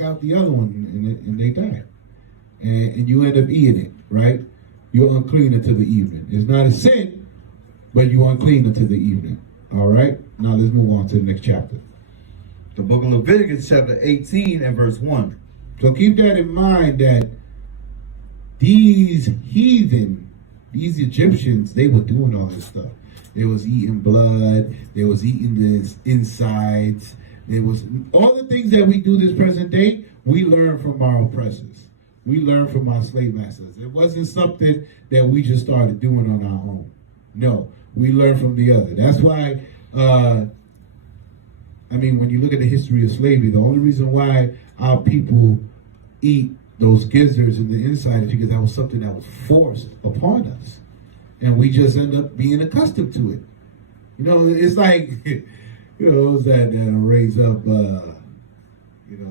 out the other one and they die. And you end up eating it, right? You're unclean until the evening. It's not a sin, but you're unclean until the evening. All right? Now let's move on to the next chapter. The book of Leviticus chapter 18 and verse 1. So keep that in mind that these heathen, these Egyptians, they were doing all this stuff. They was eating blood. They was eating the insides. There was all the things that we do this present day, we learn from our oppressors. We learn from our slave masters. It wasn't something that we just started doing on our own. No, we learn from the other. That's why, when you look at the history of slavery, the only reason why our people eat those gizzards in the inside is because that was something that was forced upon us. And we just end up being accustomed to it. You know, it's like, those that raise up,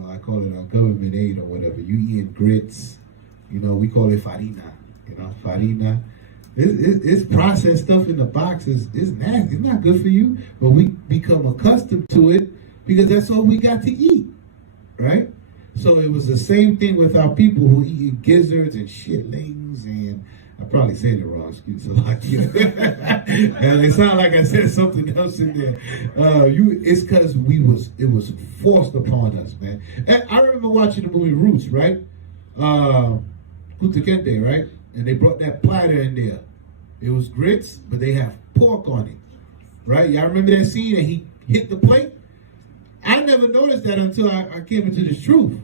I call it government aid or whatever. You eating grits, we call it farina. Farina. It's processed stuff in the box. It's nasty. It's not good for you. But we become accustomed to it because that's all we got to eat, right? So it was the same thing with our people who eat gizzards and shitlings and I probably said it wrong, excuse me. And it sounded like I said something else in there. It's because it was forced upon us, man. And I remember watching the movie Roots, right? Kutakente, right? And they brought that platter in there. It was grits, but they have pork on it, right? Y'all remember that scene and he hit the plate? I never noticed that until I came into this truth,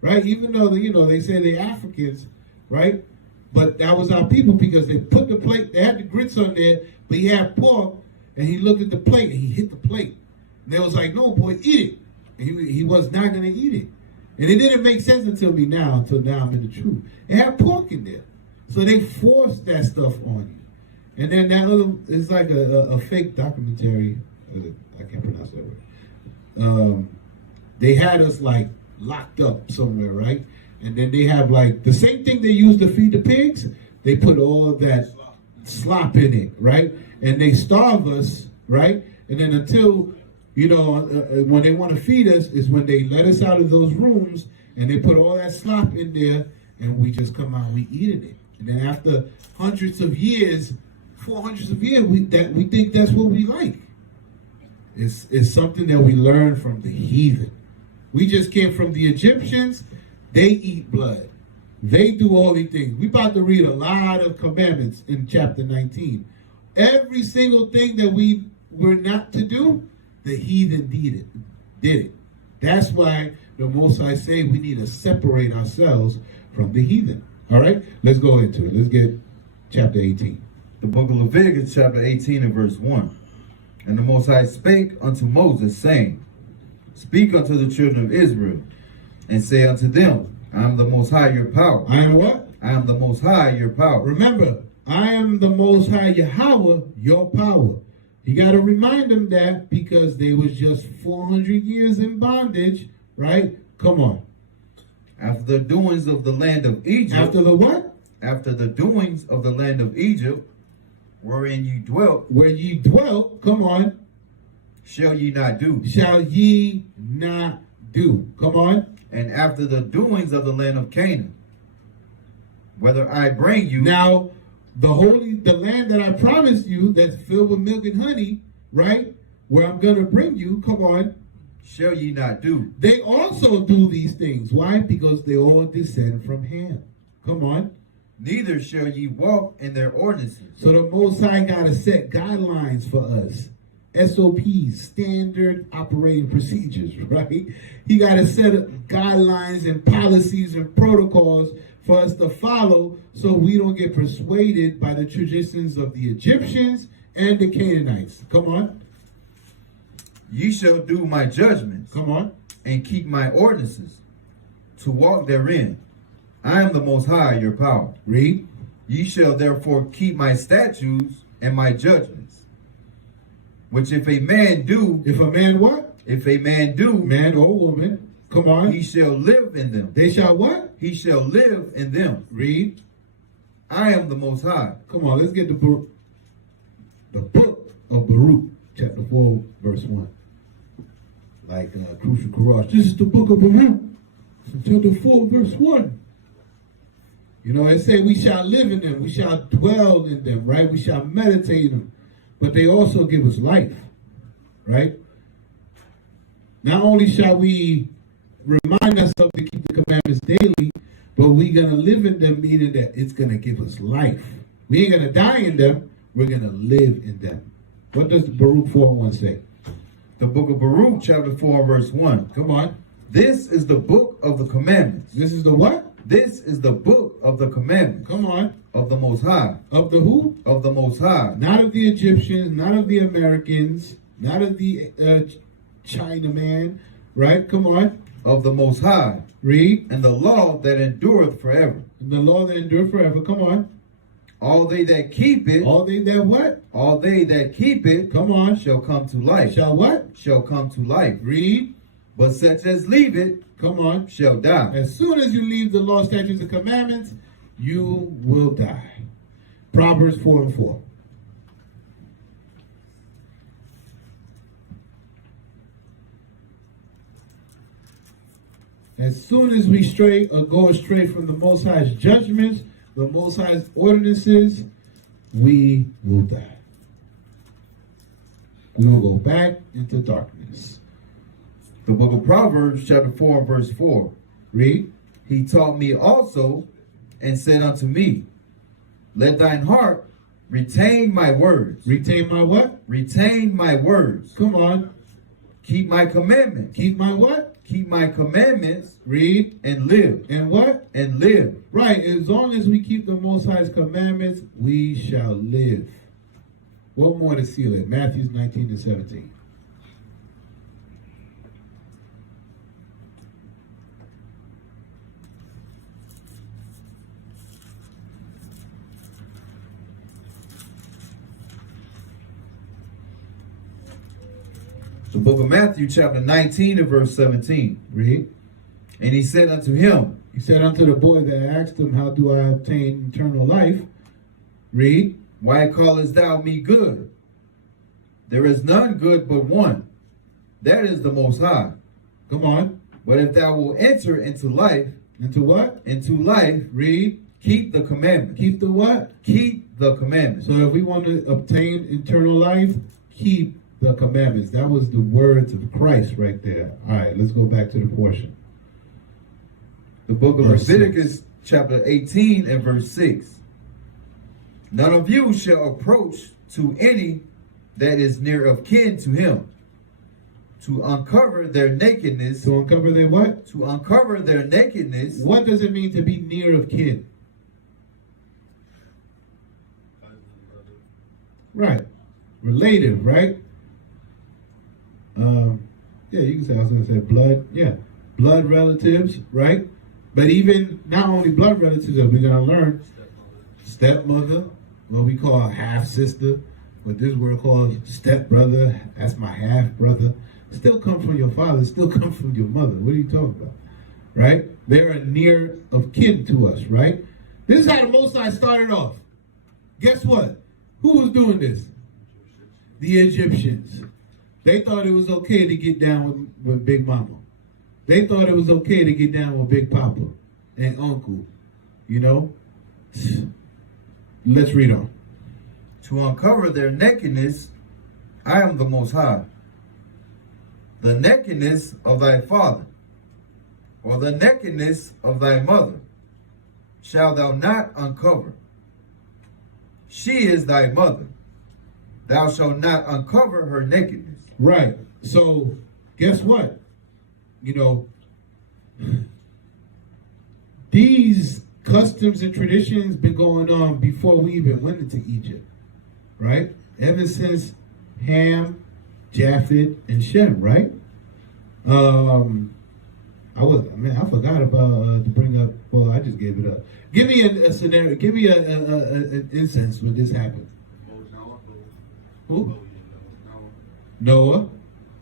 right? Even though, they say they're Africans, right? But that was our people because they put the plate, they had the grits on there, but he had pork, and he looked at the plate, and he hit the plate. And they was like, no, boy, eat it. And he was not going to eat it. And it didn't make sense until now I'm in the truth. It had pork in there. So they forced that stuff on you. And then that little, it's like a fake documentary, I can't pronounce that word. They had us like locked up somewhere, right? And then they have like the same thing they use to feed the pigs. They put all that slop in it, right? And they starve us, right? And then until, when they want to feed us is when they let us out of those rooms and they put all that slop in there and we just come out, we eating it. And then after hundreds of years, 400 of years, we think that's what we like. It's something that we learn from the heathen. We just came from the Egyptians. They eat blood. They do holy things. We're about to read a lot of commandments in chapter 19. Every single thing that we were not to do, the heathen did it. That's why the Most High say we need to separate ourselves from the heathen. All right? Let's go into it. Let's get chapter 18. The book of Leviticus chapter 18 and verse 1. And the Most High spake unto Moses, saying, Speak unto the children of Israel, and say unto them, I am the Most High your power. I am what? I am the Most High your power. Remember, I am the Most High Yahweh, your power. You got to remind them that because they was just 400 years in bondage, right? Come on. After the doings of the land of Egypt. After the what? After the doings of the land of Egypt, wherein ye dwelt. Where ye dwelt, come on. Shall ye not do. Shall ye not do. Come on. And after the doings of the land of Canaan, whether I bring you. Now, the land that I promised you that's filled with milk and honey, right? Where I'm going to bring you, come on. Shall ye not do. They also do these things. Why? Because they all descend from Ham. Come on. Neither shall ye walk in their ordinances. So the Most High got to set guidelines for us. SOPs, standard operating procedures, right? He got to set up guidelines and policies and protocols for us to follow so we don't get persuaded by the traditions of the Egyptians and the Canaanites. Come on. Ye shall do my judgments. Come on. And keep my ordinances, to walk therein. I am the Most High your power. Read. Ye shall therefore keep my statutes and my judgments, which if a man do. If a man what? If a man do. Man or woman. Come on. He shall live in them. They shall what? He shall live in them. Read. I am the Most High. Come on, let's get the book of Baruch, chapter 4, verse 1. Like Crucial Courage. This is the book of Baruch. Chapter 4, verse 1. You know, it says we shall live in them, we shall dwell in them, right? We shall meditate in them. But they also give us life, right? Not only shall we remind ourselves to keep the commandments daily, but we're going to live in them, meaning that it's going to give us life. We ain't going to die in them, we're going to live in them. What does Baruch 4:1 say? The book of Baruch, chapter 4, verse 1. Come on. This is the book of the commandments. This is the what? This is the book of the commandments. Come on. Of the Most High. Of the who? Of the Most High. Not of the Egyptians, not of the Americans, not of the Chinaman, right? Come on. Of the Most High. Read. And the law that endureth forever. And the law that endureth forever. Come on. All they that keep it. All they that what? All they that keep it. Come on. Shall come to life. Shall what? Shall come to life. Read. But such as leave it. Come on. Shall die. As soon as you leave the law, statutes, and commandments, you will die. Proverbs 4:4. As soon as we stray or go astray from the Most High's judgments, the Most High's ordinances, we will die. We will go back into darkness. The book of Proverbs, chapter 4, verse 4. Read. He taught me also and said unto me, let thine heart retain my words. Retain my what? Retain my words. Come on. Keep my commandments. Keep my what? Keep my commandments. Read. And live. And what? And live. Right. As long as we keep the Most High's commandments, we shall live. One more to seal it. Matthew 19:17. The book of Matthew, chapter 19, and verse 17. Read. And he said unto him, He said unto the boy that asked him, how do I obtain eternal life? Read. why callest thou me good? There is none good but one, that is the Most High. Come on. But if thou wilt enter into life, Into what? into life, Read. keep the commandments. Keep the what? Keep the commandments. So if we want to obtain eternal life, keep the commandments. That was the words of Christ right there. All right, let's go back to the portion. The book of Verse Leviticus, chapter 18 and verse 6. None of you shall approach to any that is near of kin to him, to uncover their nakedness. To uncover their what? To uncover their nakedness. What does it mean to be near of kin? Right. Relative, right? Yeah, you can say, I was going to say blood. Yeah. Blood relatives, right? But even not only blood relatives, we're going to learn stepmother, what we call half sister, what this word calls stepbrother, that's my half brother. Still come from your father, still come from your mother. What are you talking about? Right? They're a near of kin to us, right? This is how the Most High started off. Guess what? Who was doing this? The Egyptians. They thought it was okay to get down with Big Mama. They thought it was okay to get down with Big Papa and Uncle. You know? Let's read on. To uncover their nakedness, I am the Most High. The nakedness of thy father, or the nakedness of thy mother, shalt thou not uncover. She is thy mother. Thou shalt not uncover her nakedness. Right. So, guess what? You know, these customs and traditions been going on before we even went into Egypt, right? Ever since Ham, Japheth, and Shem, right? I forgot about to bring up. Well, I just gave it up. Give me a scenario. Give me an instance where this happened. Who? Noah,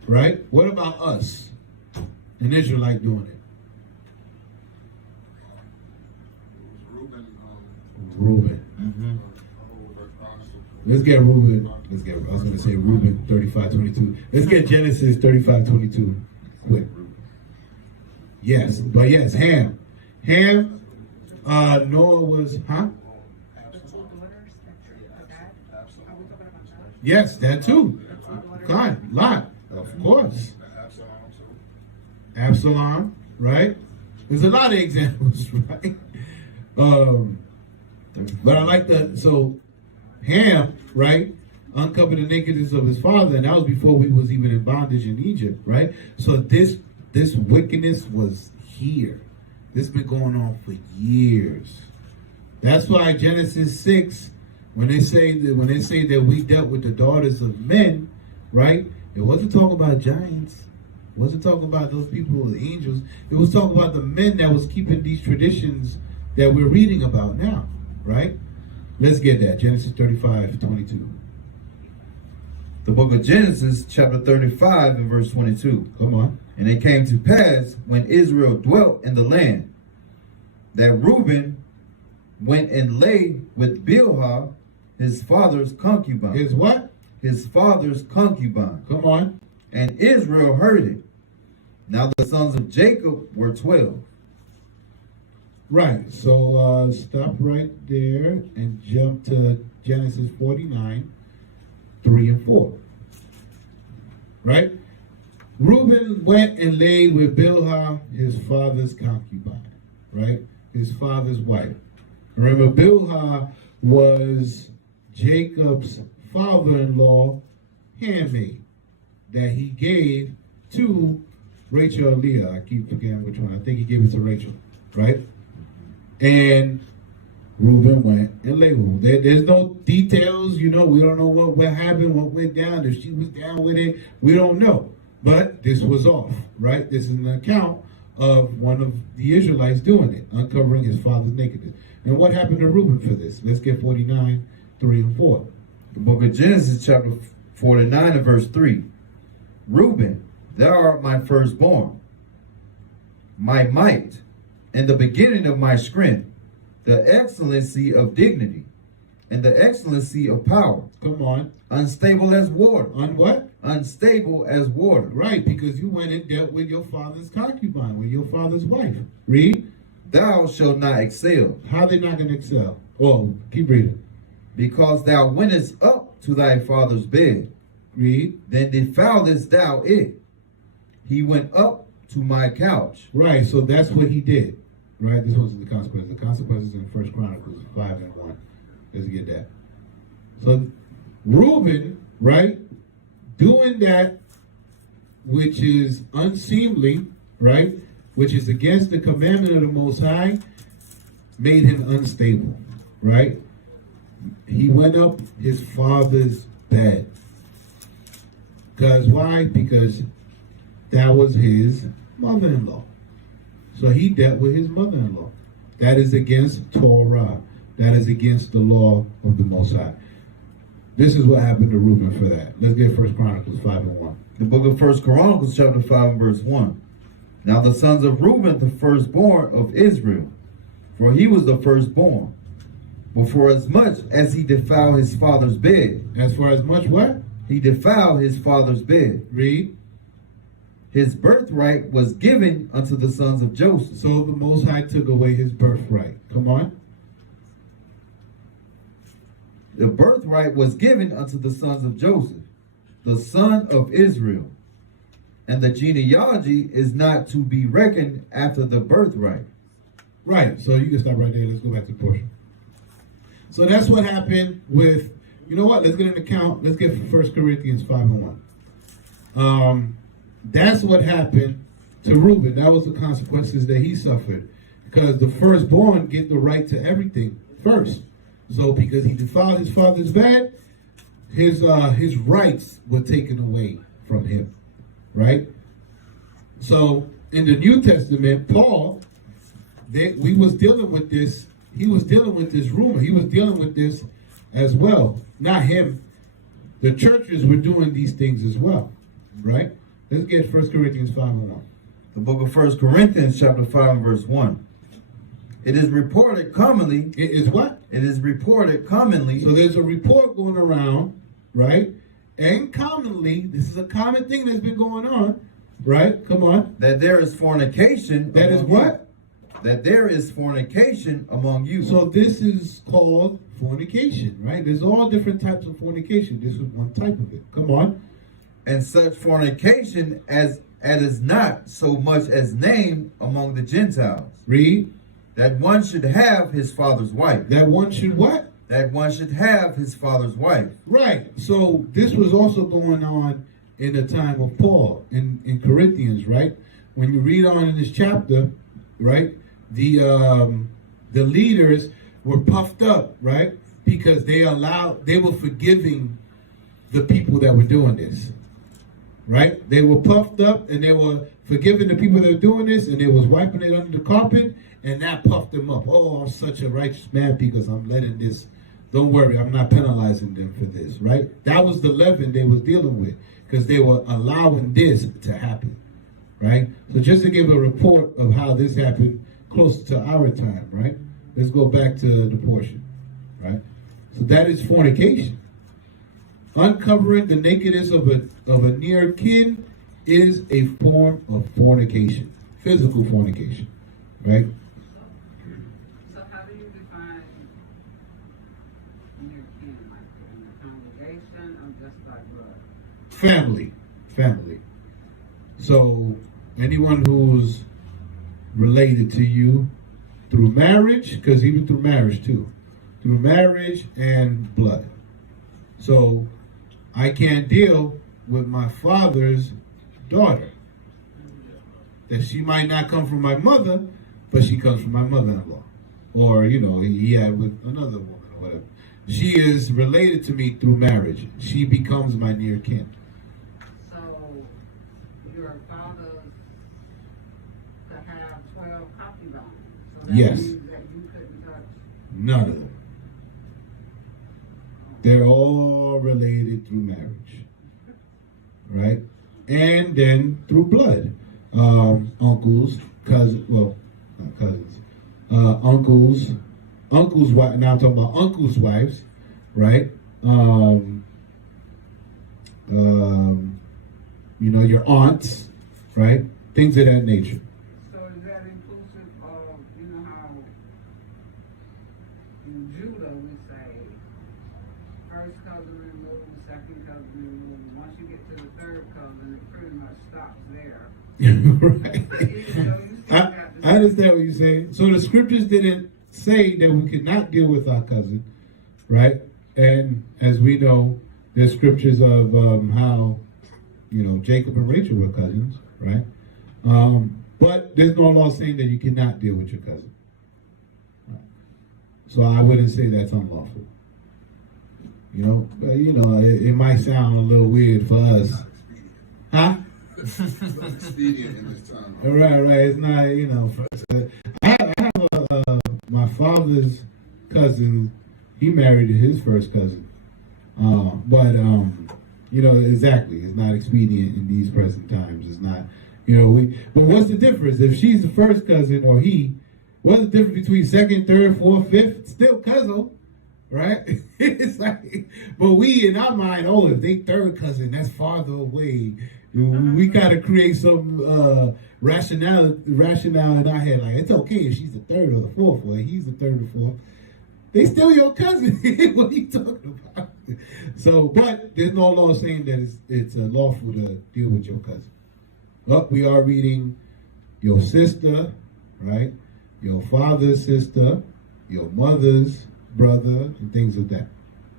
right? What about us? An Israelite doing it. Reuben. Mm-hmm. Let's get Reuben. I was going to say Reuben 35:22. Let's get Genesis 35:22 quick. Yes, but yes, Ham. Ham, Noah was, huh? Yes, that too. God, Lot, of course. Absalom, right? There's a lot of examples, right? But I like so Ham, right, uncovered the nakedness of his father, and that was before we was even in bondage in Egypt, right? So this wickedness was here. This been going on for years. That's why Genesis 6, when they say that we dealt with the daughters of men, right? It wasn't talking about giants. It wasn't talking about those people, the angels. It was talking about the men that was keeping these traditions that we're reading about now, right? Let's get that. Genesis 35:22. The book of Genesis, chapter 35 and verse 22. Come on. And it came to pass, when Israel dwelt in the land, that Reuben went and lay with Bilhah, his father's concubine. His what? His father's concubine. Come on. And Israel heard it. Now the sons of Jacob were 12. Right. So stop right there and jump to Genesis 49, 3 and 4. Right? Reuben went and lay with Bilhah, his father's concubine. Right? His father's wife. Remember, Bilhah was Jacob's father-in-law handmaid that he gave to Rachel or Leah. I keep forgetting which one. I think he gave it to Rachel. Right? And Reuben went and lay with her. There's no details, we don't know what happened, what went down, if she was down with it, we don't know. But this was off, right? This is an account of one of the Israelites doing it, uncovering his father's nakedness. And what happened to Reuben for this? Let's get 49, 3 and 4. The book of Genesis, chapter 49 and verse 3. Reuben, thou art my firstborn, my might, and the beginning of my strength, the excellency of dignity, and the excellency of power. Come on. Unstable as water. On what? Unstable as water. Right, because you went and dealt with your father's concubine, with your father's wife. Read. Thou shalt not excel. How they not going to excel? Oh, keep reading. Because thou wentest up to thy father's bed. Read. Then defouledst thou it. He went up to my couch. Right, so that's what he did. Right, this was the consequences. The consequences in 1 Chronicles 5 and 1. Let's get that. So Reuben, right, doing that which is unseemly, right, which is against the commandment of the Most High, made him unstable, right? He went up his father's bed. Because why? Because that was his mother-in-law. So he dealt with his mother-in-law. That is against Torah. That is against the law of the Most High. This is what happened to Reuben for that. Let's get 1 Chronicles 5 and 1. The book of 1 Chronicles chapter 5 and verse 1. Now the sons of Reuben, the firstborn of Israel, for he was the firstborn, but for as much as he defiled his father's bed. As for as much what? He defiled his father's bed. Read. His birthright was given unto the sons of Joseph. So the Most High took away his birthright. Come on. The birthright was given unto the sons of Joseph, the son of Israel. And the genealogy is not to be reckoned after the birthright. Right. So you can stop right there. Let's go back to the portion. So that's what happened with, you know what? Let's get an account. Let's get 1 Corinthians 5 and 1. That's what happened to Reuben. That was the consequences that he suffered. Because the firstborn get the right to everything first. So because he defiled his father's bed, his rights were taken away from him. Right? So in the New Testament, Paul, we was dealing with this. He was dealing with this rumor. He was dealing with this as well. Not him. The churches were doing these things as well. Right? Let's get 1 Corinthians 5 and 1. The book of 1 Corinthians chapter 5 and verse 1. It is reported commonly. It is what? It is reported commonly. So there's a report going around, right? And commonly, this is a common thing that's been going on, Right? Come on. that there is fornication. That is among what? you. That there is fornication among you. So this is called fornication, right? There's all different types of fornication. This is one type of it. Come on. And such fornication as is not so much as named among the Gentiles. Read. That one should have his father's wife. That one should what? That one should have his father's wife. Right. So this was also going on in the time of Paul in Corinthians, right? When you read on in this chapter, right, the leaders were puffed up, right, because they were forgiving the people that were doing this, right? They were puffed up and they were forgiving the people that were doing this, and they was wiping it under the carpet, and that puffed them up. Oh, I'm such a righteous man because I'm letting this. Don't worry, I'm not penalizing them for this, right? That was the leaven they was dealing with, because they were allowing this to happen, right? So just to give a report of how this happened close to our time, right? Let's go back to the portion, right? So that is fornication. Uncovering the nakedness of a near kin is a form of fornication, physical fornication, right? So how do you define near kin, like in the congregation or just by blood? Family. So anyone who's related to you through marriage, because even through marriage too, through marriage and blood. So I can't deal with my father's daughter. That she might not come from my mother, but she comes from my mother-in-law. Or, he had with another woman or whatever. She is related to me through marriage. She becomes my near kin. So your father could have 12 concubines. So that Yes. means that you couldn't touch. None of them. They're all related through marriage, right? And then through blood. Uncles, cousins, well, not cousins, uncles' wives, now I'm talking about uncles' wives, right? Your aunts, right? Things of that nature. So is that inclusive of, how in Judah we say first cousin removed, second cousin removed. Once you get to the third cousin, it pretty much stops there. Right. I understand what you're saying. So the scriptures didn't say that we could not deal with our cousin, right? And as we know, there's scriptures of how, Jacob and Rachel were cousins, right? But there's no law saying that you cannot deal with your cousin. Right. So I wouldn't say that's unlawful. It might sound a little weird for us. Huh? It's not expedient in this time. Right. It's not, I have my father's cousin. He married his first cousin. Exactly. It's not expedient in these present times. It's not, but what's the difference? If she's the first cousin or he, what's the difference between second, third, fourth, fifth? Still cousin, right? It's like, but we in our mind, if they third cousin, that's farther away. We gotta create some rationale in our head. Like, it's okay if she's the third or the fourth, or he's the third or fourth. They still your cousin. What are you talking about? So, but there's no law saying that it's lawful to deal with your cousin. But we are reading your sister, right? Your father's sister, your mother's brother, and things of that,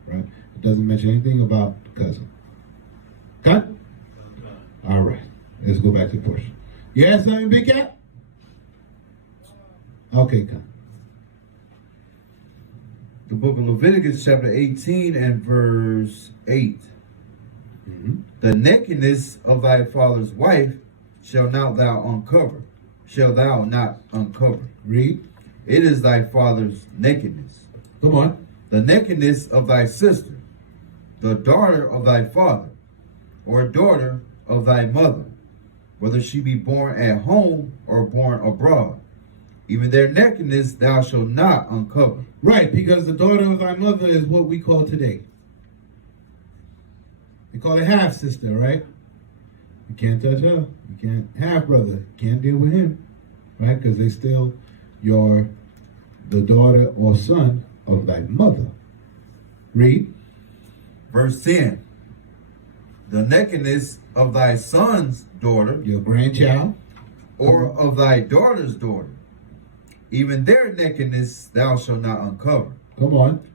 right? It doesn't mention anything about cousin. Cut? All right. Let's go back to the portion. You had something, Big Cat? Okay, come. The book of Leviticus, chapter 18 and verse 8. Mm-hmm. The nakedness of thy father's wife shall not thou uncover. Shall thou not uncover. Read. It is thy father's nakedness. Come on. The nakedness of thy sister, the daughter of thy father, or daughter of thy mother, whether she be born at home or born abroad. Even their nakedness thou shalt not uncover. Right, because the daughter of thy mother is what we call today. They call it half sister, right? You can't touch her. You can't half brother. You can't deal with him, right? Because they still the daughter or son of thy mother. Read. Verse 10. The nakedness of thy son's daughter, Your grandchild. or of thy daughter's daughter, even their nakedness thou shalt not uncover. Come on.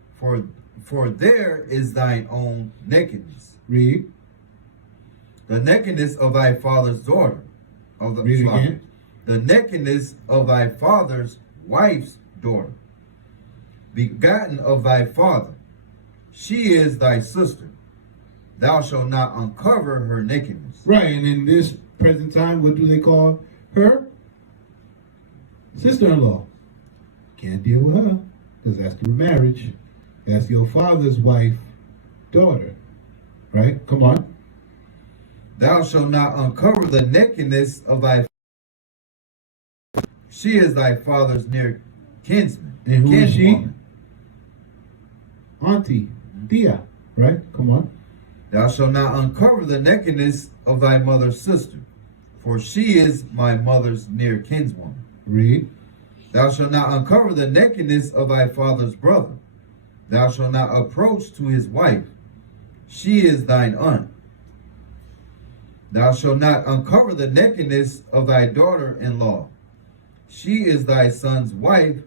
For there is thine own nakedness. Read. The nakedness of thy father's daughter. Read it again. The nakedness of thy father's wife's daughter, begotten of thy father. She is thy sister. Thou shalt not uncover her nakedness. Right, and in this present time, what do they call her? Sister-in-law. Can't deal with her, because that's through marriage. That's your father's wife, daughter. Right? Come on. Thou shalt not uncover the nakedness of thy father. She is thy father's near kinsman. And who is she? Kinswoman. Auntie, Tia. Right? Come on. Thou shalt not uncover the nakedness of thy mother's sister, for she is my mother's near kinswoman. Read. Thou shalt not uncover the nakedness of thy father's brother. Thou shalt not approach to his wife. She is thine aunt. Thou shalt not uncover the nakedness of thy daughter-in-law. She is thy son's wife.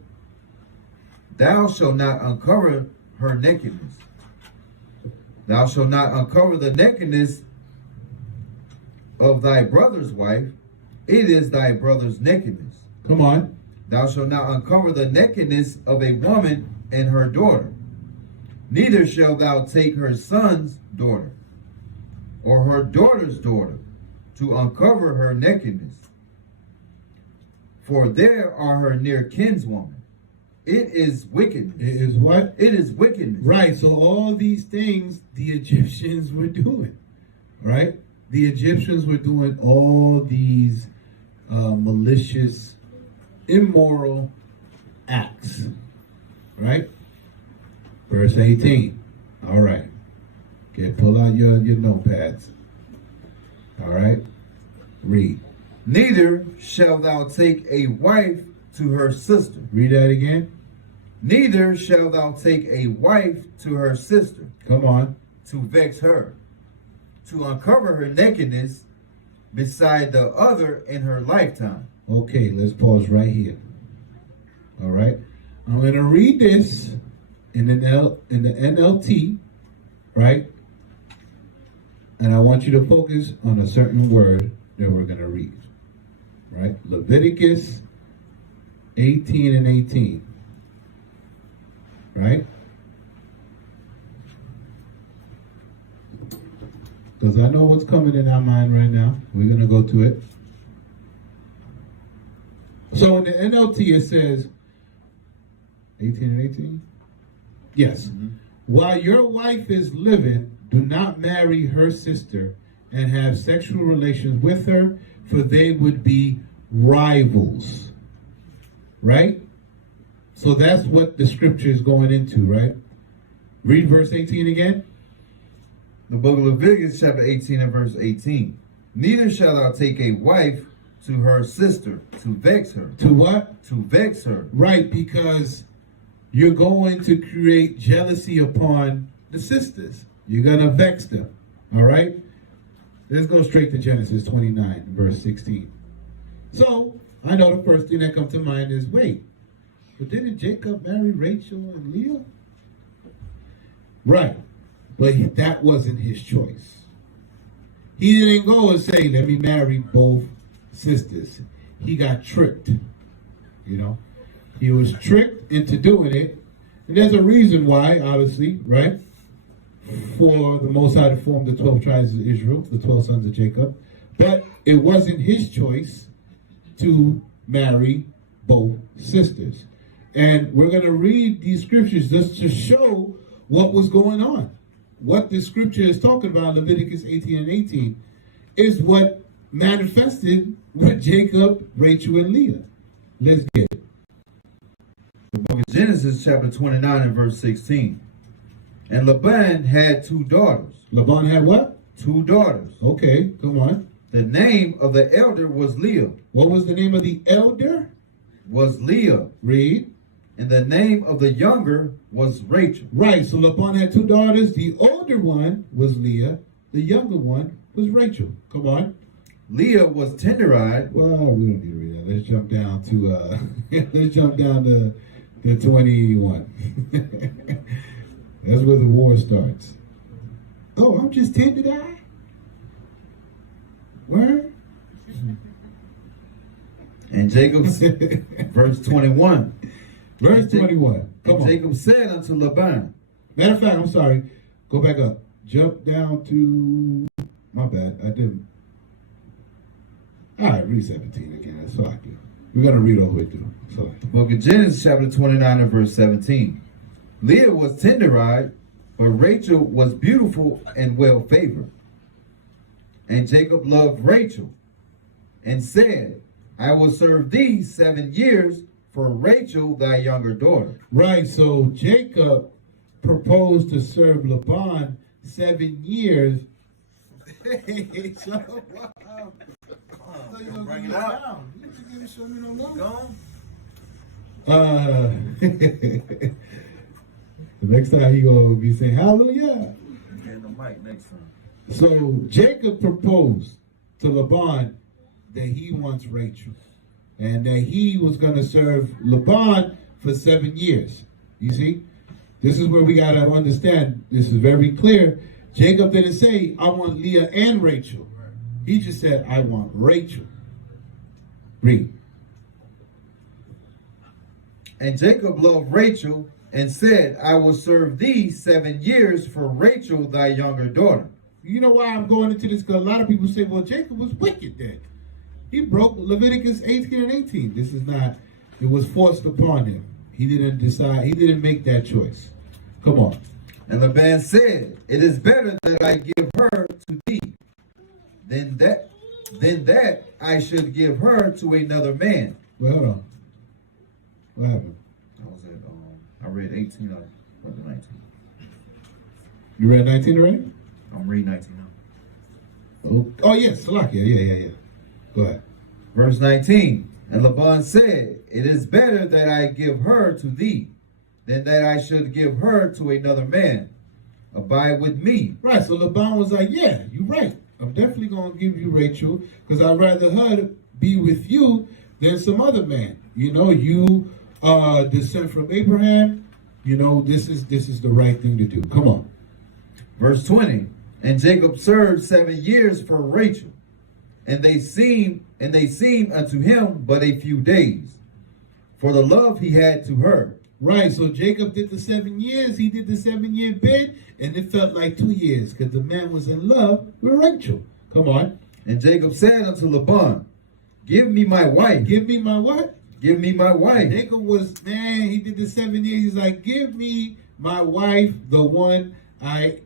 Thou shalt not uncover her nakedness. Thou shalt not uncover the nakedness of thy brother's wife. It is thy brother's nakedness. Come on. Thou shalt not uncover the nakedness of a woman and her daughter. Neither shalt thou take her son's daughter, or her daughter's daughter, to uncover her nakedness. For there are her near kinswoman. It is wickedness. It is what? It is wickedness. Right, so all these things the Egyptians were doing, right? The Egyptians were doing all these malicious, immoral acts, right? Verse 18. All right. Okay, pull out your notepads. All right. Read. Neither shalt thou take a wife to her sister. Read that again. Neither shalt thou take a wife to her sister, Come on. to vex her, to uncover her nakedness beside the other in her lifetime. Okay, let's pause right here. All right. I'm going to read this in the NLT, right? And I want you to focus on a certain word that we're going to read, right? Leviticus 18 and 18, right? Because I know what's coming in our mind right now. We're going to go to it. So in the NLT it says, 18 and 18? Yes. While your wife is living, do not marry her sister and have sexual relations with her, for they would be rivals. Right? So that's what the scripture is going into, right? Read verse 18 again. The book of Leviticus chapter 18 and verse 18. Neither shalt thou take a wife to her sister, to vex her. To what? To vex her. Right, because you're going to create jealousy upon the sisters. You're going to vex them. All right? Let's go straight to Genesis 29, verse 16. So, I know the first thing that comes to mind is, wait, but didn't Jacob marry Rachel and Leah? Right. But that wasn't his choice. He didn't go and say, let me marry both sisters. He got tricked. You know? He was tricked into doing it. And there's a reason why, obviously, right? For the Most High to form the 12 tribes of Israel, the 12 sons of Jacob. But it wasn't his choice to marry both sisters. And we're going to read these scriptures just to show what was going on. What the scripture is talking about, Leviticus 18 and 18, is what manifested with Jacob, Rachel, and Leah. Let's get it. The book of Genesis chapter 29 and verse 16. And Laban had 2 daughters. Laban had what? 2 daughters. Okay, come on. The name of the elder was Leah. What was the name of the elder? Was Leah. Read. And the name of the younger was Rachel. Right, so Laban had two daughters. The older one was Leah. The younger one was Rachel. Come on. Leah was tender-eyed. Well, we don't need to read that. Let's jump down to let's jump down to 21. That's where the war starts. Oh, I'm just tender-eyed? Where? And Jacob's verse 21. Verse 21. Come And on. Jacob said unto Laban. Matter of fact, I'm sorry. Go back up. Jump down to, my bad, I didn't. All right, read 17 again. That's all I do. We're going to read all the way through. So, Book of Genesis chapter 29 and verse 17. Leah was tender-eyed, but Rachel was beautiful and well-favored. And Jacob loved Rachel and said, I will serve thee 7 years for Rachel thy younger daughter. right, so Jacob proposed to serve Laban 7 years. Hey, so, wow. Bring it out. The next time he gonna be saying hallelujah. Get the mic next time. So Jacob proposed to Laban that he wants Rachel, and that he was gonna serve Laban for 7 years. You see, this is where we gotta understand. This is very clear. Jacob didn't say I want Leah and Rachel. He just said I want Rachel. Read. And Jacob loved Rachel and said, I will serve thee 7 years for Rachel thy younger daughter. You know why I'm going into this? Because a lot of people say, well, Jacob was wicked then. He broke Leviticus 18 and 18. This is not, it was forced upon him. He didn't decide, he didn't make that choice. Come on. And Laban said, it is better that I give her to thee than that I should give her to another man. Well, hold on. What happened? I read 18 of 19. You read 19 already? I'm reading 19 now. Oh yes, Salakia. Yeah. Go ahead. Verse 19. And Laban said, it is better that I give her to thee than that I should give her to another man. Abide with me. Right, so Laban was like, yeah, you're right. I'm definitely going to give you Rachel because I'd rather her be with you than some other man. You know, you descend from Abraham. You know, this is the right thing to do. Come on. Verse 20. And Jacob served 7 years for Rachel, and they seemed unto him but a few days, for the love he had to her. Right, so Jacob did the 7 years. He did the 7-year bid, and it felt like 2 years because the man was in love with Rachel. Come on. And Jacob said unto Laban, give me my wife. Give me my what? Give me my wife. Jacob was, man, he did the 7 years. He's like, give me my wife, the one I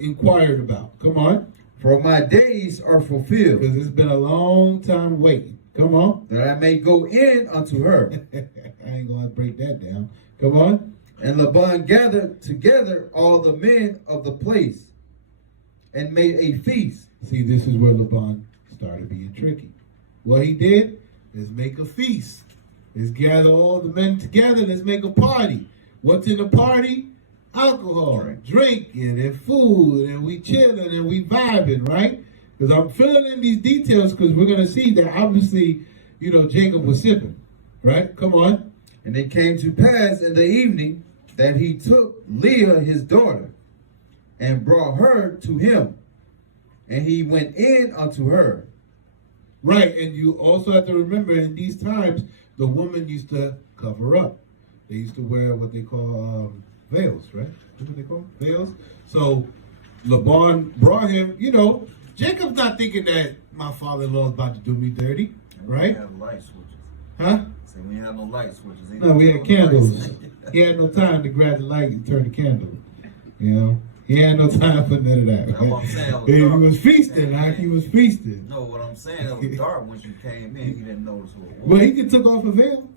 inquired about. Come on. For my days are fulfilled. Because it's been a long time waiting. Come on. That I may go in unto her. I ain't going to break that down. Come on. And Laban gathered together all the men of the place and made a feast. See, this is where Laban started being tricky. What he did is make a feast. Let's gather all the men together. Let's make a party. What's in the party? Alcohol, drinking, and food, and we chilling and we vibing, right? Because I'm filling in these details because we're going to see that obviously, you know, Jacob was sipping, right? Come on. And it came to pass in the evening that he took Leah his daughter and brought her to him, and he went in unto her. Right, and you also have to remember in these times, the woman used to cover up. They used to wear what they call veils, right? That's what they call veils. So Laban brought him, you know, Jacob's not thinking that my father-in-law is about to do me dirty, right? We had light switches. Huh? So we had no light switches. No, we had candles. He had no time to grab the light and turn the candle. You know? He had no time for none of that. That's what I'm saying. He was feasting, like he was feasting. No, what I'm saying, it was dark when you came in. You didn't notice what it was. Well, he could took off a veil.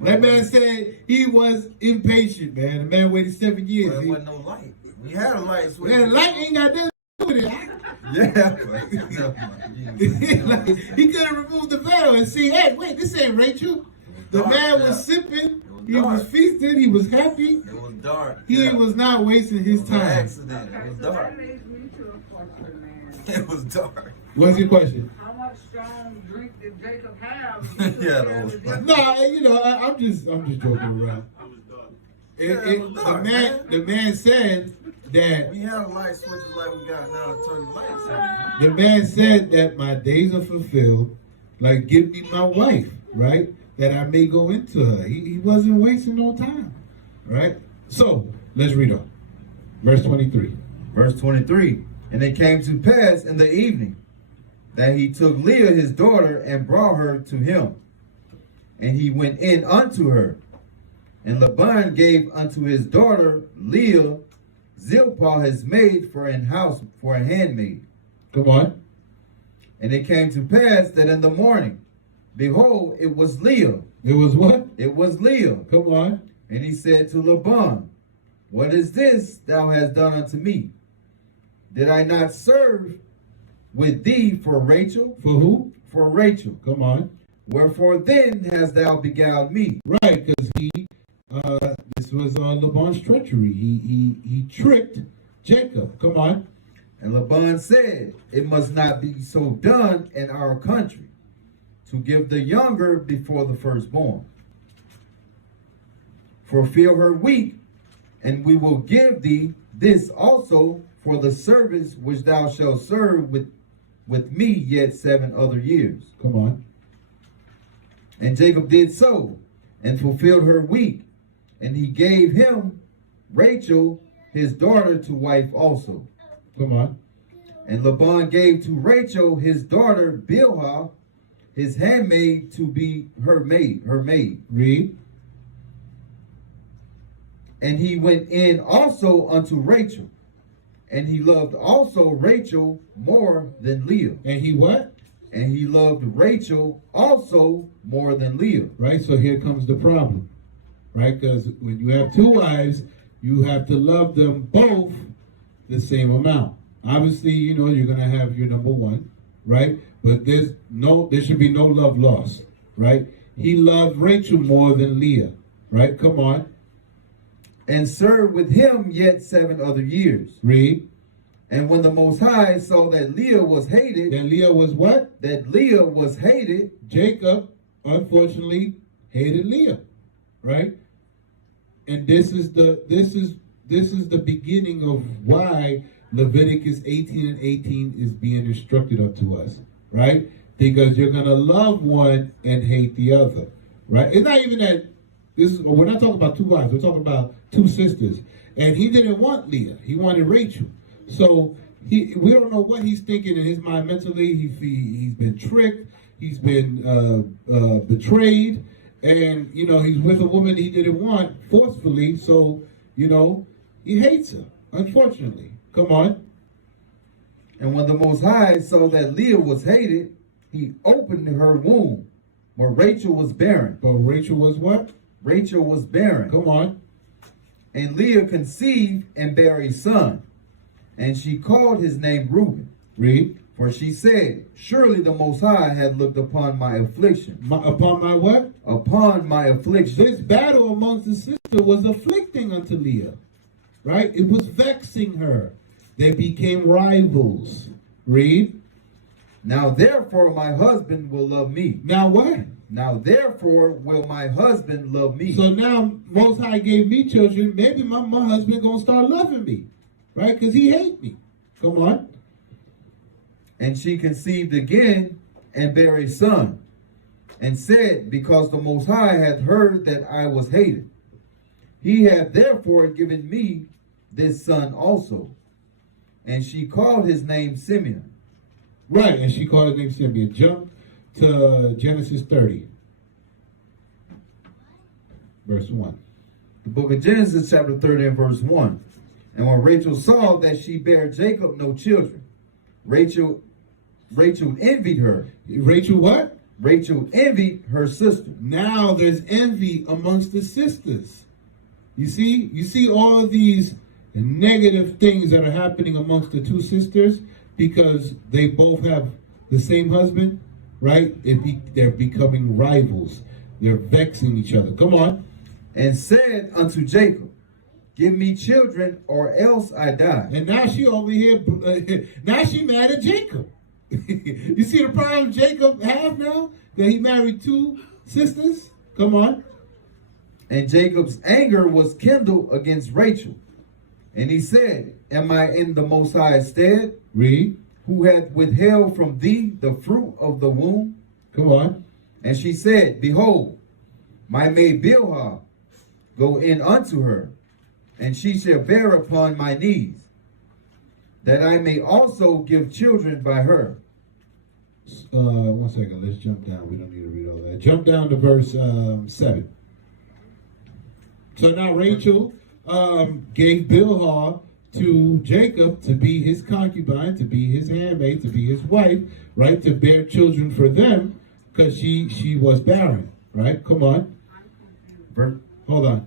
That man said he was impatient, man. The man waited 7 years. Well, there wasn't no light. We had a light switch. Yeah, the light ain't got nothing to with it. Yeah. Like, he could have removed the veil and see, hey, wait, this ain't Rachel. The dark, man yeah. was sipping, It was he dark. was feasting, he was happy. It was dark. He yeah. was not wasting his It was an time. accident. It Okay, was so dark. that leads me to a question, man. It was dark. What's your question? How much strong drink did Jacob have? Yeah, that was funny. No, you know, I'm just joking around. The man said that We had a light switches like we got now to turn the lights on. the man said that my days are fulfilled. Like, give me my wife, right? That I may go into her. He wasn't wasting no time, right? So let's read on. Verse 23. Verse 23. And it came to pass in the evening that he took Leah his daughter and brought her to him. And he went in unto her. And Laban gave unto his daughter Leah Zilpah his maid for an house, for a handmaid. Come on. And it came to pass that in the morning, behold, it was Leah. It was what? It was Leah. Come on. And he said to Laban, what is this thou hast done unto me? Did I not serve with thee for Rachel? For who? For Rachel. Come on. Wherefore then hast thou beguiled me? Right, because this was Laban's treachery. He tricked Jacob. Come on. And Laban said, it must not be so done in our country, to give the younger before the firstborn. For feel her weak, and we will give thee this also for the service which thou shalt serve with me yet 7 other years. Come on. And Jacob did so, and fulfilled her week, and he gave him Rachel his daughter to wife also. Come on. And Laban gave to Rachel his daughter Bilhah his handmaid to be her maid. Read. And he went in also unto Rachel, and he loved also Rachel more than Leah. And he what? And he loved Rachel also more than Leah. Right, so here comes the problem. Right, because when you have 2 wives, you have to love them both the same amount. Obviously, you know, you're going to have your number one, right? But there should be no love lost, right? He loved Rachel more than Leah, right? Come on. And served with him yet 7 other years. Read. And when the Most High saw that Leah was hated, That Leah was what? that Leah was hated, Jacob, unfortunately, hated Leah, right? And this is the beginning of why Leviticus 18 and 18 is being instructed unto us, right? Because you're gonna love one and hate the other, right? It's not even that. We're not talking about 2 wives. We're talking about 2 sisters. And he didn't want Leah. He wanted Rachel. So we don't know what he's thinking in his mind mentally. He's been tricked. He's been betrayed. And, you know, he's with a woman he didn't want forcefully. So, you know, he hates her, unfortunately. Come on. and when the Most High saw that Leah was hated, he opened her womb, where Rachel was barren. But Rachel was what? Rachel was barren. Come on. And Leah conceived and bare a son, and she called his name Reuben. Read. For she said, surely the Most High had looked upon my affliction. Upon my what? Upon my affliction. This battle amongst the sisters was afflicting unto Leah, right? It was vexing her. They became rivals. Read. Now therefore my husband will love me. Now what? Now therefore will my husband love me. So now Most High gave me children. Maybe my husband gonna start loving me, right? Because he hate me. Come on. And she conceived again and bare a son, and said, because the Most High hath heard that I was hated, he hath therefore given me this son also. And she called his name Simeon. Right, and she called his name Simeon. Jump to Genesis 30, verse 1. The book of Genesis chapter 30 and verse 1. And when Rachel saw that she bare Jacob no children, Rachel envied her. Rachel what? Rachel envied her sister. Now there's envy amongst the sisters. You see all of these the negative things that are happening amongst the two sisters because they both have the same husband, right? They're becoming rivals. They're vexing each other. Come on. And said unto Jacob, give me children, or else I die. And now she over here, now she mad at Jacob. You see the problem Jacob have now? That he married two sisters? Come on. And Jacob's anger was kindled against Rachel. And he said, am I in the Most High's stead? Read. Who hath withheld from thee the fruit of the womb? Come on. And she said, behold, my maid Bilhah, go in unto her, and she shall bear upon my knees, that I may also give children by her. 1 second, let's jump down. We don't need to read all that. Jump down to verse 7. So now Rachel gave Bilhah to Jacob to be his concubine, to be his handmaid, to be his wife, right? To bear children for them, because she was barren, right? Come on. Hold on.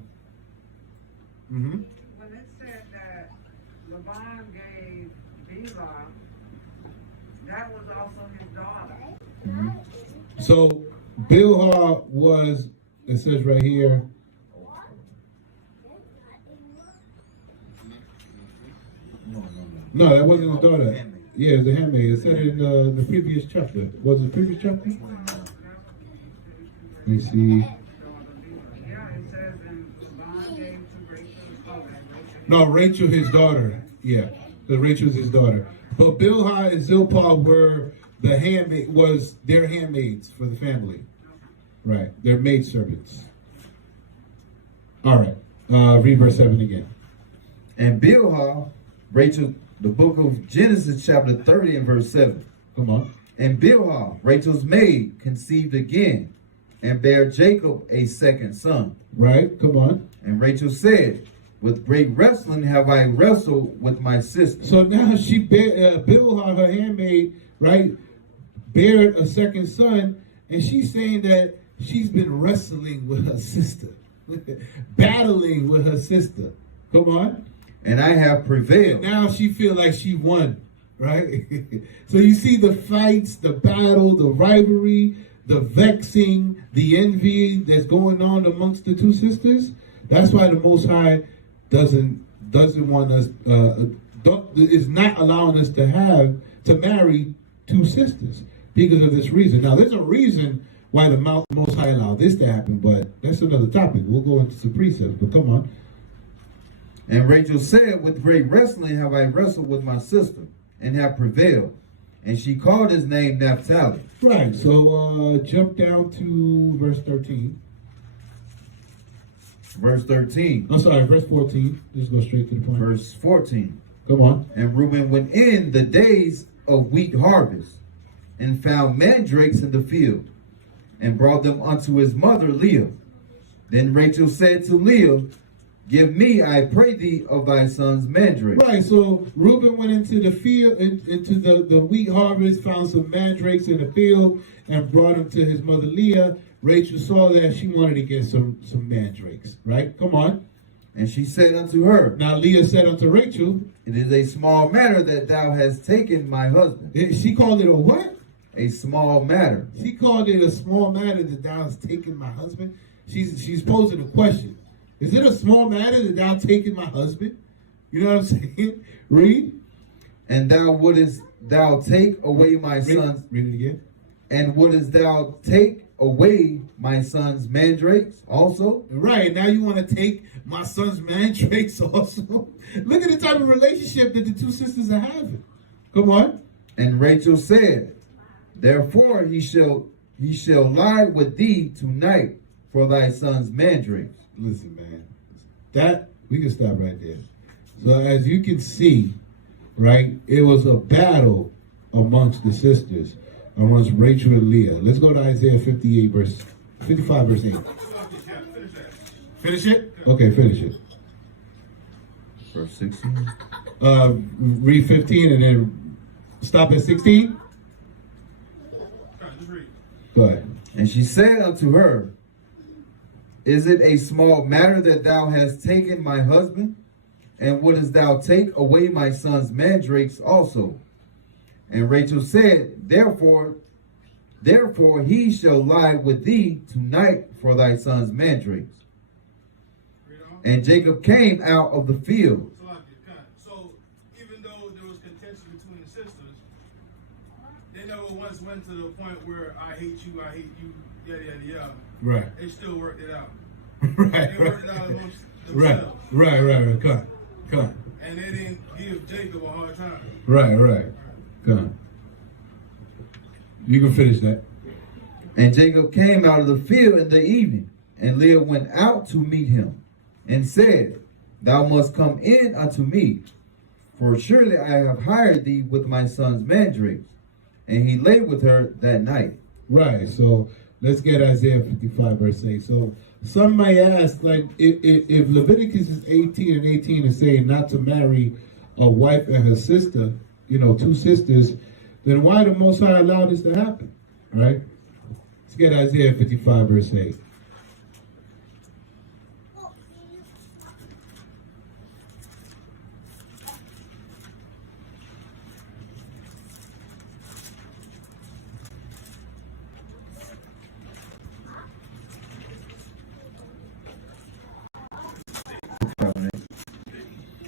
When it said that Laban gave Bilhah, that was also his daughter. So Bilhah was, it says right here, no, that wasn't his daughter. Yeah, it was the handmaid. It said it in the previous chapter. Was it the previous chapter? Let me see. Yeah, it says in Laban gave to Rachel. No, Rachel, his daughter. Yeah, because Rachel's his daughter. But Bilhah and Zilpah were the handmaid, was their handmaids for the family. Right, their maidservants. All right, read verse 7 again. And Bilhah, Rachel, the book of Genesis chapter 30 and verse 7. Come on. And Bilhah, Rachel's maid, conceived again, and bare Jacob a second son. Right, come on. And Rachel said, with great wrestling have I wrestled with my sister. So now she Bilhah, her handmaid, right, bared a second son, and she's saying that she's been wrestling with her sister, battling with her sister. Come on. And I have prevailed. And now she feel like she won, right? So you see the fights, the battle, the rivalry, the vexing, the envy that's going on amongst the two sisters. That's why the Most High doesn't want us, is not allowing us to marry two sisters because of this reason. Now, there's a reason why the Most High allowed this to happen, but that's another topic. We'll go into some precepts, but come on. And Rachel said, with great wrestling have I wrestled with my sister, and have prevailed. And she called his name Naphtali. Right, so jump down to verse 13. Verse 13. I'm sorry, verse 14. Just go straight to the point. Verse 14. Come on. And Reuben went in the days of wheat harvest, and found mandrakes in the field, and brought them unto his mother Leah. Then Rachel said to Leah, give me, I pray thee, of thy son's mandrakes. Right, so Reuben went into the field, into the wheat harvest, found some mandrakes in the field, and brought them to his mother Leah. Rachel saw that, she wanted to get some mandrakes, right? Come on. And she said unto her, now Leah said unto Rachel, it is a small matter that thou hast taken my husband. She called it a what? A small matter. She called it a small matter that thou hast taken my husband. She's posing a question. Is it a small matter that thou taken my husband? You know what I'm saying? Read. And thou wouldest thou take away my son's... Read it again. And wouldest thou take away my son's mandrakes also? Right. Now you want to take my son's mandrakes also? Look at the type of relationship that the two sisters are having. Come on. And Rachel said, therefore he shall lie with thee tonight for thy son's mandrakes. Listen, man, that we can stop right there. So as you can see, right, it was a battle amongst the sisters, amongst Rachel and Leah. Let's go to Isaiah 55, verse 8. Finish it? Okay, finish it. Verse 16. Read 15 and then stop at 16. Go ahead. And she said unto her, is it a small matter that thou hast taken my husband? And wouldest thou take away my son's mandrakes also? And Rachel said, Therefore he shall lie with thee tonight for thy son's mandrakes. And Jacob came out of the field. So even though there was contention between the sisters, they never once went to the point where I hate you, yada yada yada. Right. They still worked it out. Right. They worked it out amongst themselves. Right. Come. And they didn't give Jacob a hard time. Right. Come. You can finish that. And Jacob came out of the field in the evening, and Leah went out to meet him, and said, Thou must come in unto me, for surely I have hired thee with my son's mandrakes. And he lay with her that night. Right, so let's get Isaiah 55 verse 8. So some might ask, like, if Leviticus is 18 and 18 is saying not to marry a wife and her sister, two sisters, then why the Most High allowed this to happen, right? Let's get Isaiah 55 verse 8.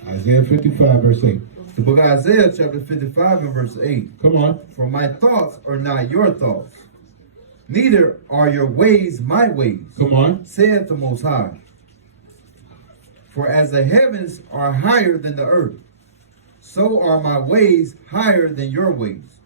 Isaiah 55 verse 8. The book of Isaiah chapter 55 and verse 8. Come on. For my thoughts are not your thoughts, neither are your ways my ways. Come on. Saith the Most High. For as the heavens are higher than the earth, so are my ways higher than your ways,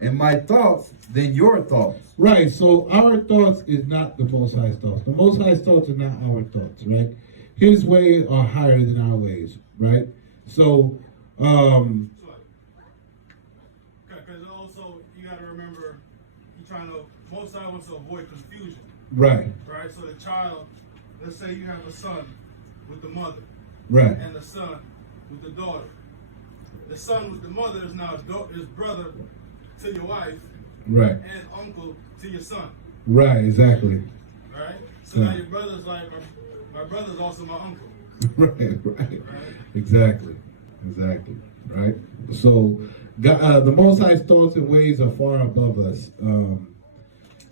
and my thoughts than your thoughts. Right, so our thoughts is not the Most High's thoughts. The Most High's thoughts are not our thoughts, right? His ways are higher than our ways, right? So, because also you got to remember, Most High wants to avoid confusion. Right. Right. So the child, let's say you have a son with the mother. Right. And the son with the daughter. The son with the mother is now his brother to your wife. Right. And uncle to your son. Right. Exactly. Right. So now your brother's like, my brother's also my uncle. Right. Exactly. Right. So God, the Most High's thoughts and ways are far above us.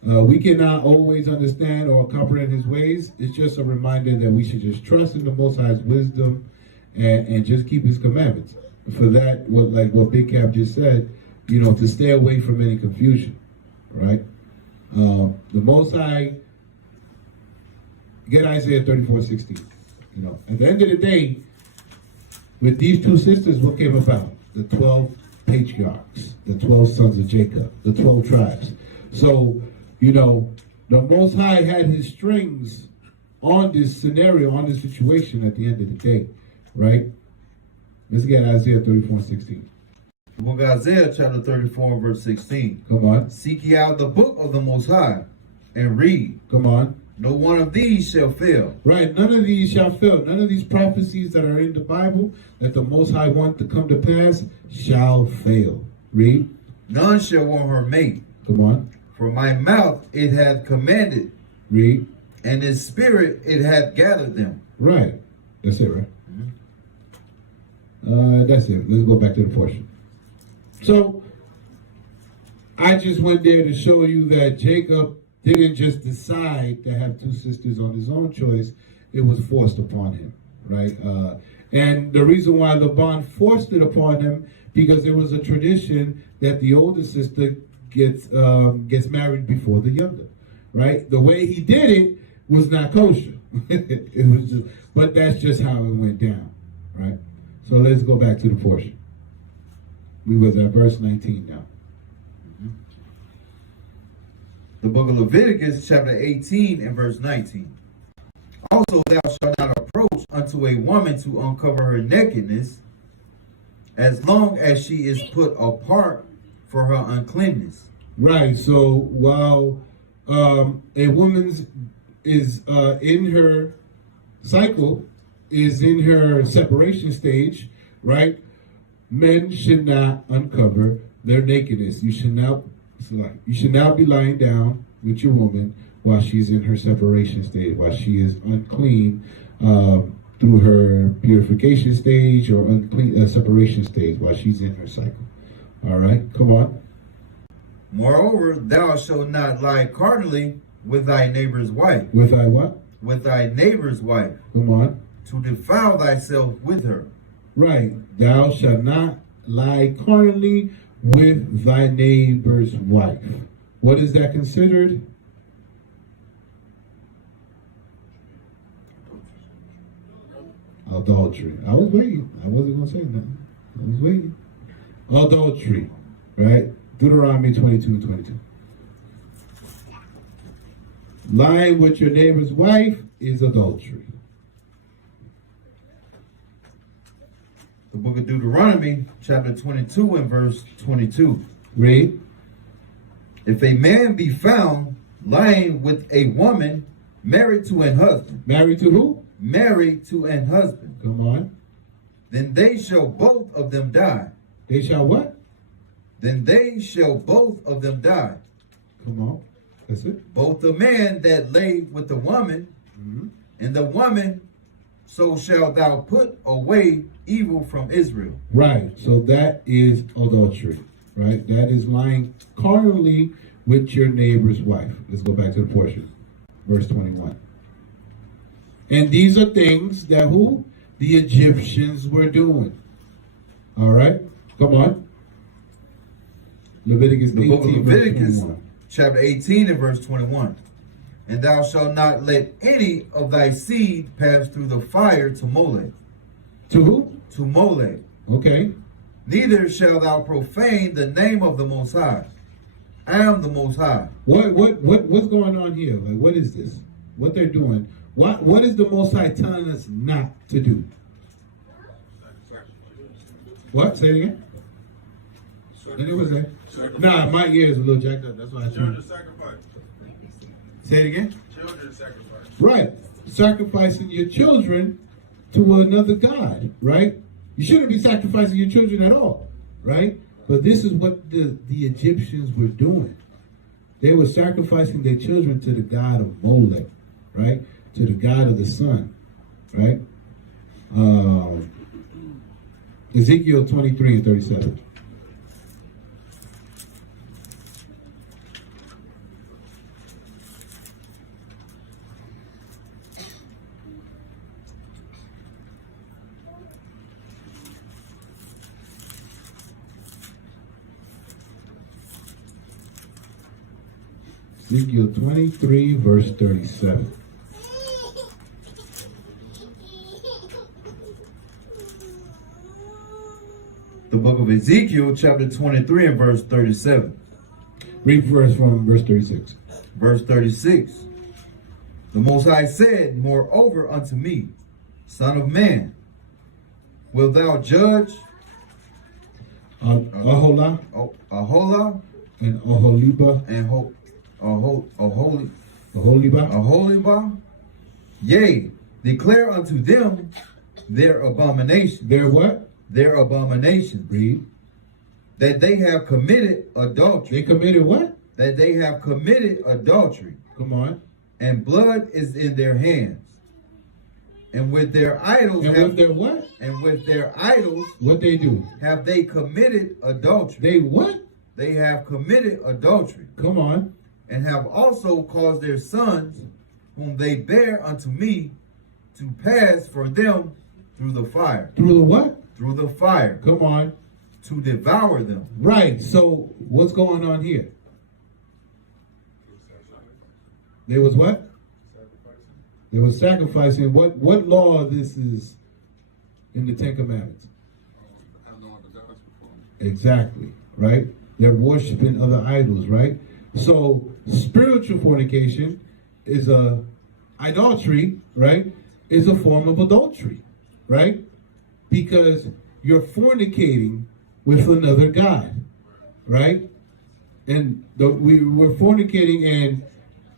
We cannot always understand or comprehend His ways. It's just a reminder that we should just trust in the Most High's wisdom and just keep His commandments. For that, what Big Cap just said, to stay away from any confusion. Right. The Most High. Get Isaiah 34:16. At the end of the day, with these two sisters, what came about? The 12 patriarchs, the 12 sons of Jacob, the 12 tribes. So, the Most High had His strings on this scenario, on this situation at the end of the day, right? Let's get Isaiah 34:16. The book of Isaiah chapter 34 verse 16. Come on. Seek ye out the book of the Most High and read. Come on. No one of these shall fail. Right, none of these shall fail. None of these prophecies that are in the Bible that the Most High want to come to pass shall fail. Read. None shall want her mate. Come on. For my mouth it hath commanded. Read. And His spirit it hath gathered them. Right. That's it, right? That's it. Let's go back to the portion. So, I just went there to show you that Jacob didn't just decide to have two sisters on his own choice. It was forced upon him, right? And the reason why Laban forced it upon him, because there was a tradition that the older sister gets married before the younger, right? The way he did it was not kosher. It was just, but that's just how it went down, right? So let's go back to the portion. We were at verse 19 now. The book of Leviticus chapter 18 and verse 19. Also thou shalt not approach unto a woman to uncover her nakedness, as long as she is put apart for her uncleanness. Right, so while a woman's is in her cycle, is in her separation stage, right? Men should not uncover their nakedness. You should not be lying down with your woman while she's in her separation stage, while she is unclean through her purification stage or unclean separation stage while she's in her cycle. All right, come on. Moreover, thou shalt not lie carnally with thy neighbor's wife. With thy what? With thy neighbor's wife, Come on. to defile thyself with her. Right. Thou shalt not lie carnally with thy neighbor's wife. What is that considered? Adultery. I was waiting. I wasn't going to say nothing. I was waiting. Adultery. Right? Deuteronomy 22:22. Lying with your neighbor's wife is adultery. The book of Deuteronomy, chapter 22 and verse 22. Read. If a man be found lying with a woman married to an husband, Married to who? married to an husband, Come on. then they shall both of them die. They shall what? Then they shall both of them die. Come on. That's it. Both the man that lay with the woman and the woman, so shalt thou put away evil from Israel. Right. So that is adultery. Right? That is lying carnally with your neighbor's wife. Let's go back to the portion. Verse 21. And these are things that who? The Egyptians were doing. All right? Come on. Leviticus The book of 18, verse Leviticus, 21. chapter 18 and verse 21. And thou shalt not let any of thy seed pass through the fire to Molech. To who? To Molech. Okay. Neither shalt thou profane the name of the Most High. I am the Most High. What's going on here? Like, what is this? What they're doing? What is the Most High telling us not to do? What? Say it again. What was that? Nah, my ear is a little jacked up. That's why I Children turned. sacrifice. Say it again. Children sacrifice. Right. Sacrificing your children to another god, right? You shouldn't be sacrificing your children at all, right? But this is what the Egyptians were doing. They were sacrificing their children to the god of Molech, right? To the god of the sun, right? Ezekiel 23 and 37. Ezekiel 23, verse 37. The book of Ezekiel, chapter 23 and verse 37. Read verse from verse 36. Verse 36. The Most High said, moreover unto me, Son of man, wilt thou judge Aholah Aholah and Oholiba. and Oholiba. Aholibah? Yea, declare unto them their abomination. Their what? Their abomination. Read. That they have committed adultery. They committed what? That they have committed adultery. Come on. And blood is in their hands. And with their idols And with their what? and with their idols What they do? have they committed adultery. They what? They have committed adultery, Come on. and have also caused their sons, whom they bear unto me, to pass for them through the fire. Through the what? Through the fire, Come on. to devour them. Right. So what's going on here? There was what? There was sacrificing. What law this is in the Ten Commandments? Have no other gods before me. Exactly. Right? They're worshiping other idols, right? So spiritual fornication is idolatry, right? Is a form of adultery, right? Because you're fornicating with another God, right? And we're fornicating, and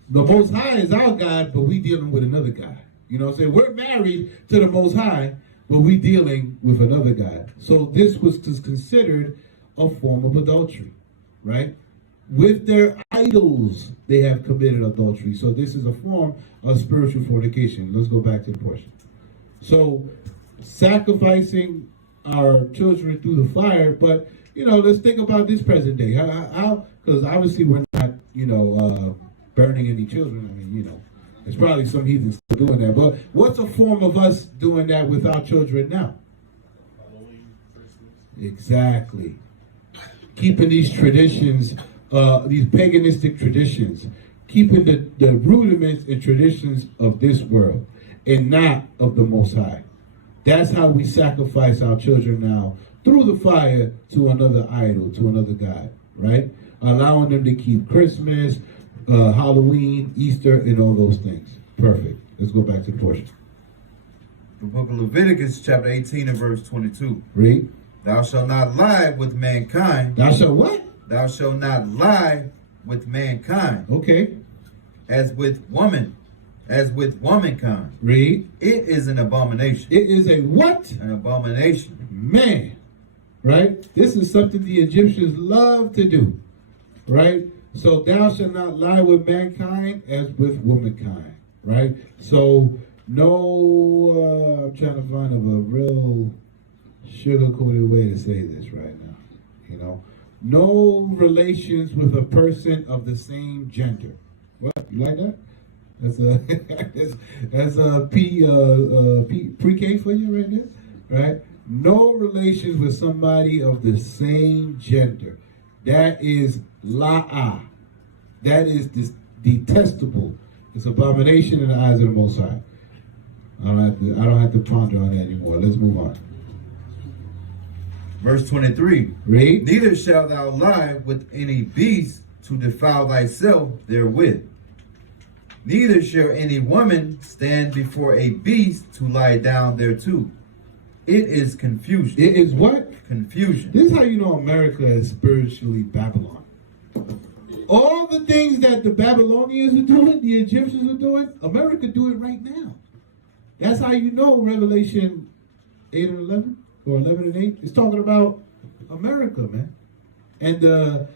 the Most High is our God, but we dealing with another God. You know what I'm saying? We're married to the Most High, but we dealing with another God. So this was considered a form of adultery, right? With their idols, they have committed adultery. So this is a form of spiritual fornication. Let's go back to the portion. So sacrificing our children through the fire, but let's think about this present day. How? Because obviously we're not, burning any children. I mean, there's probably some heathens still doing that. But what's a form of us doing that with our children now? Exactly. Keeping these traditions, these paganistic traditions, keeping the rudiments and traditions of this world and not of the Most High. That's how we sacrifice our children now, through the fire, to another idol, to another god, right? Allowing them to keep Christmas, Halloween, Easter, and all those things. Perfect. Let's go back to the portion. The book of Leviticus, chapter 18 and verse 22. Read. Thou shalt not lie with mankind. Thou shalt what? Thou shalt not lie with mankind. Okay. As with womankind. Read. It is an abomination. It is a what? An abomination. Man. Right? This is something the Egyptians love to do. Right? So thou shalt not lie with mankind as with womankind. Right? So no, I'm trying to find a real sugar-coated way to say this right now. No relations with a person of the same gender. What? You like that? That's a pre-K for you right there, right? No relations with somebody of the same gender. That is la'ah. That is detestable. It's abomination in the eyes of the Most High. I don't have to ponder on that anymore. Let's move on. Verse 23. Read. Neither shalt thou lie with any beast to defile thyself therewith. Neither shall any woman stand before a beast to lie down thereto. It is confusion. It is what? Confusion. This is how you know America is spiritually Babylon. All the things that the Babylonians are doing, the Egyptians are doing, America do it right now. That's how you know Revelation 8 and 11, or 11 and 8. It's talking about America, man. And the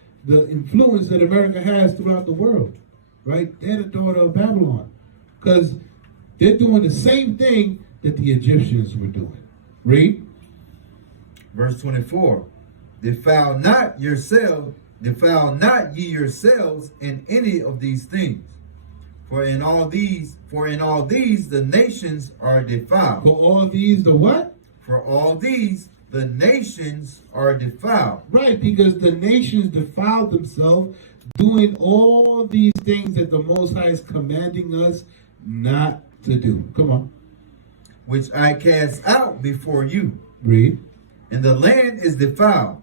influence that America has throughout the world. Right? They're the daughter of Babylon. Because they're doing the same thing that the Egyptians were doing. Read. Verse 24. Defile not ye yourselves in any of these things. For in all these the nations are defiled. For all these the what? For all these the nations are defiled. Right, because the nations defiled themselves doing all these things that the Most High is commanding us not to do. Come on. Which I cast out before you. Read. And the land is defiled.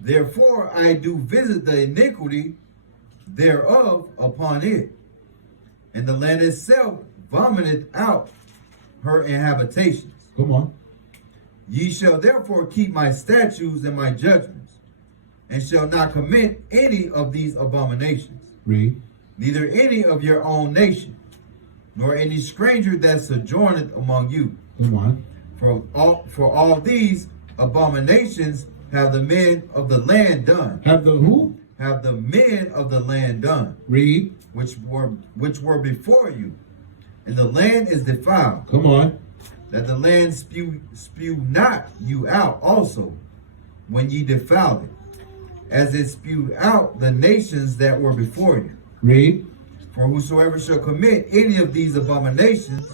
Therefore I do visit the iniquity thereof upon it. And the land itself vomiteth out her inhabitations. Come on. Ye shall therefore keep my statutes and my judgments, and shall not commit any of these abominations. Read. Neither any of your own nation, nor any stranger that sojourneth among you. Come on. For all these abominations have the men of the land done. Have the who? Have the men of the land done. Read. Which were before you. And the land is defiled. Come on. That the land spew not you out also, when ye defiled it, as it spewed out the nations that were before you. Read. For whosoever shall commit any of these abominations,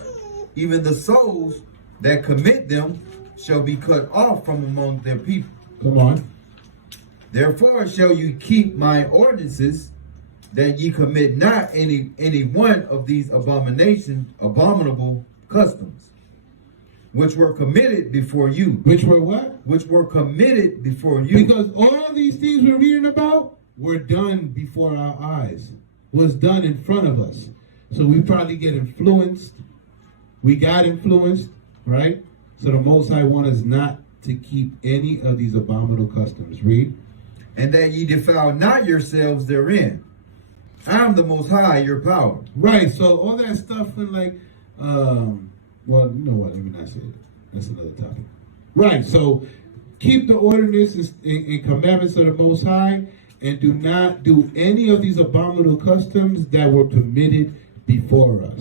even the souls that commit them shall be cut off from among their people. Come on. Therefore shall you keep my ordinances, that ye commit not any one of these abominable customs, which were committed before you. Which were what? Which were committed before you. Because all these things we're reading about were done before our eyes. Was done in front of us. So we probably get influenced. We got influenced, right? So the Most High wants us not to keep any of these abominable customs. Read. And that ye defile not yourselves therein. I am the Most High, your power. Right, so all that stuff and like, well, you know what, let me not say it. That's another topic. Right, so keep the ordinances and commandments of the Most High, and do not do any of these abominable customs that were committed before us.